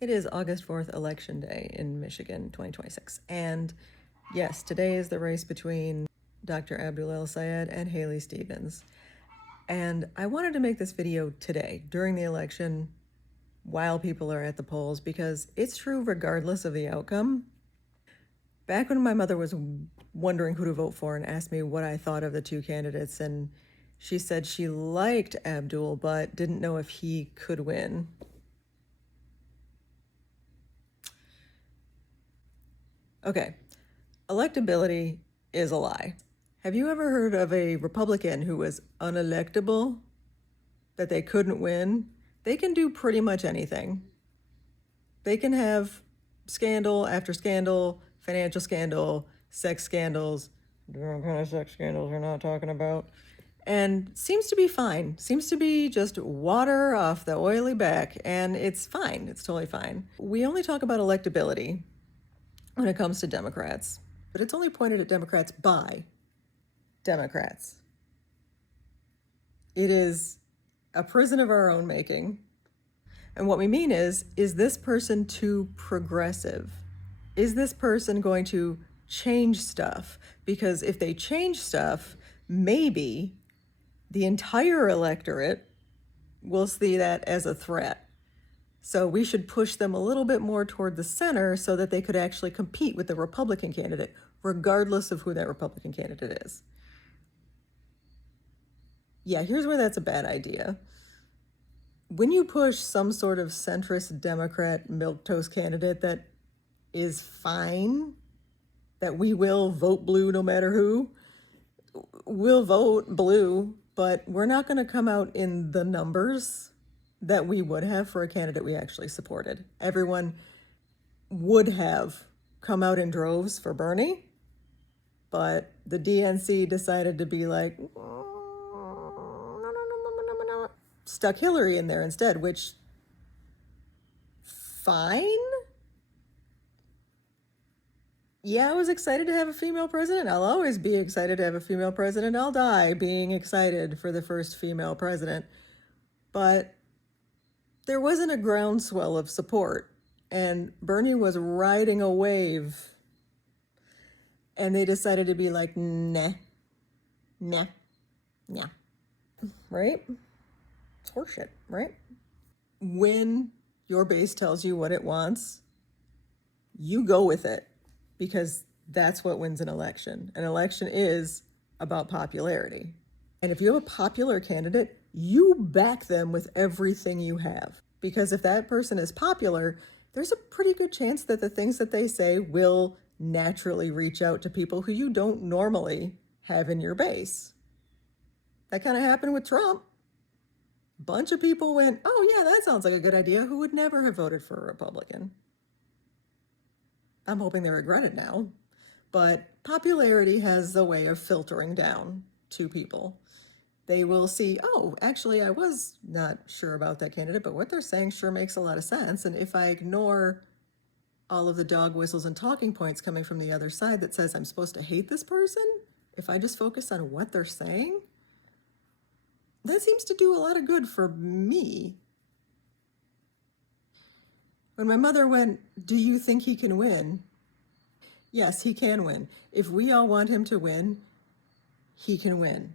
It is August 4th, Election Day in Michigan, 2026. And yes, today is the race between Dr. Abdul El Sayed and Haley Stevens. And I wanted to make this video today, during the election, while people are at the polls, because it's true regardless of the outcome. Back when my mother was wondering who to vote for and asked me what I thought of the two candidates, and she said she liked Abdul but didn't know if he could win. Okay, electability is a lie. Have you ever heard of a Republican who was unelectable, that they couldn't win? They can do pretty much anything. They can have scandal after scandal, financial scandal, sex scandals, different kind of sex scandals we're not talking about, and seems to be fine. Seems to be just water off the oily back, and it's fine. It's totally fine. We only talk about electability when it comes to Democrats, but it's only pointed at Democrats by Democrats. It is a prison of our own making. And what we mean is this person too progressive? Is this person going to change stuff? Because if they change stuff, maybe the entire electorate will see that as a threat. So we should push them a little bit more toward the center so that they could actually compete with the Republican candidate, regardless of who that Republican candidate is. Yeah, here's where that's a bad idea. When you push some sort of centrist Democrat milquetoast candidate that is fine, that we will vote blue no matter who, we'll vote blue, but we're not going to come out in the numbers that we would have for a candidate we actually supported. Everyone would have come out in droves for Bernie, but the DNC decided to be like, no, stuck Hillary in there instead, which, fine. Yeah, I was excited to have a female president. I'll always be excited to have a female president. I'll die being excited for the first female president. But there wasn't a groundswell of support, and Bernie was riding a wave, and they decided to be like, nah, right? It's horseshit, right? When your base tells you what it wants, you go with it, because that's what wins an election. An election is about popularity. And if you have a popular candidate, you back them with everything you have. Because if that person is popular, there's a pretty good chance that the things that they say will naturally reach out to people who you don't normally have in your base. That kind of happened with Trump. A bunch of people went, oh yeah, that sounds like a good idea, who would never have voted for a Republican. I'm hoping they regret it now. But popularity has a way of filtering down to people. They will see, oh, actually, I was not sure about that candidate, but what they're saying sure makes a lot of sense. And if I ignore all of the dog whistles and talking points coming from the other side that says I'm supposed to hate this person, if I just focus on what they're saying, that seems to do a lot of good for me. When my mother went, do you think he can win? Yes, he can win. If we all want him to win, he can win.